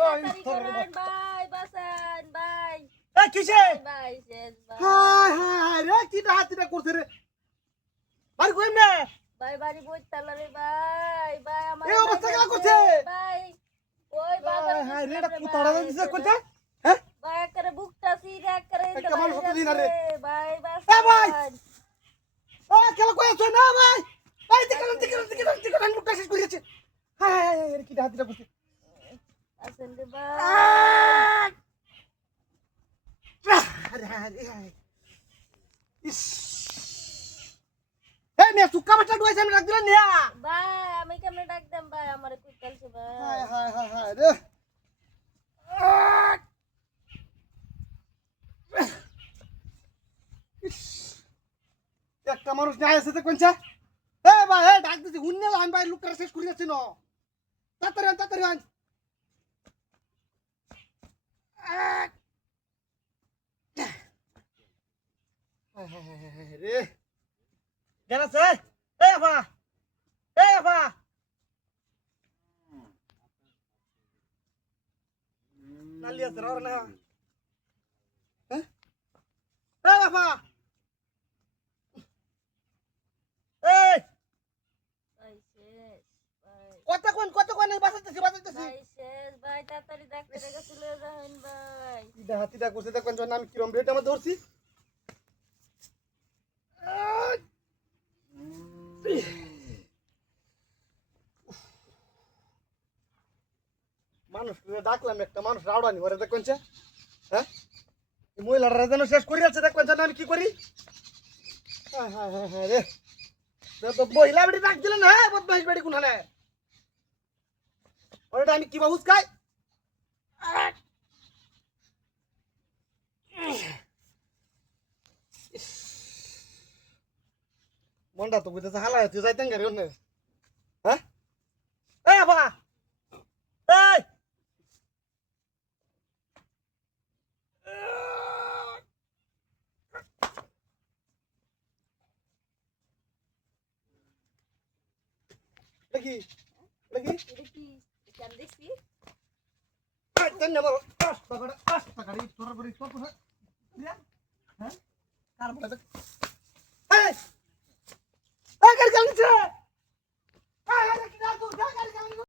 তাড়াতাড়ি করেন ভাই বাসান ভাই এ কিসে ভাই শেষ ভাই হায় হায় রে কি হাতিটা করছে রে আর কইম না ভাই বাড়ি বইতালা রে ভাই ভাই আমার এই অবস্থা কেন করছে? ভাই ওই বাবা হায় রে এটা পুতাড়া দিছে কোনটা হ্যাঁ ভাই করে বুকটা সিরা করে একটা মানুষ হতে দিন না রে। ভাই এ ভাই বাসান ও কেলা কই আছো না ভাই এই দেখেন মুখটা শেষ করে গেছে হায় হায় রে কি হাতিটা করছে আসেন রে ভাই আরে আরে ইস এই মে সুক্কা বাটা ডুয়াইছে আমি রাখ দিলাম নিয়া ভাই আমি কেমনে ডাক দেম ভাই আমারে কুতালছে ভাই হায় হায় হায় হায় রে একটা মানুষ নিয়ে আসছে তো কোনটা এ ভাই এ ডাক দিছি হুন্নে আমি ভাই লুকটা শেষ করে যাচ্ছি না তাড়াতাড়ি আন রে কেন আছে এ আপা নালি আছে র না হ্যাঁ এ আপা এই ভাই শেষ ভাই কতক্ষণ বাঁচাতেছি ভাই শেষ ভাই তাড়াতাড়ি ডাক্তারের কাছে লয়ে যাবেন ভাই ইদা হাতিটা করছে দেখুন যখন আমি কিরম রেট আমার ধরছি মানুষ ডাকলাম একটা মানুষ রাউডানি করে দেখুন হ্যাঁ মহিলারা যেন শেষ করে যাচ্ছে দেখুন আমি কি করি হ্যাঁ হ্যাঁ হ্যাঁ হ্যাঁ রে তো মহিলা বাড়ি ডাক দিলেন হ্যাঁ বদমাইশ বাড়ি কোনখানে ওটা আমি কি বাবুস খাই মনটা তো বুঝতেছে হালা তুই যাইতেন গাড়ি অন্য হ্যাঁ এই আপা এই দেখি দেখি এটা কি কেন দেখছি তেন না বাবা টাকা তোর করে তোর কথা হ্যাঁ কার বলে এই গাড়ি চালিয়েছে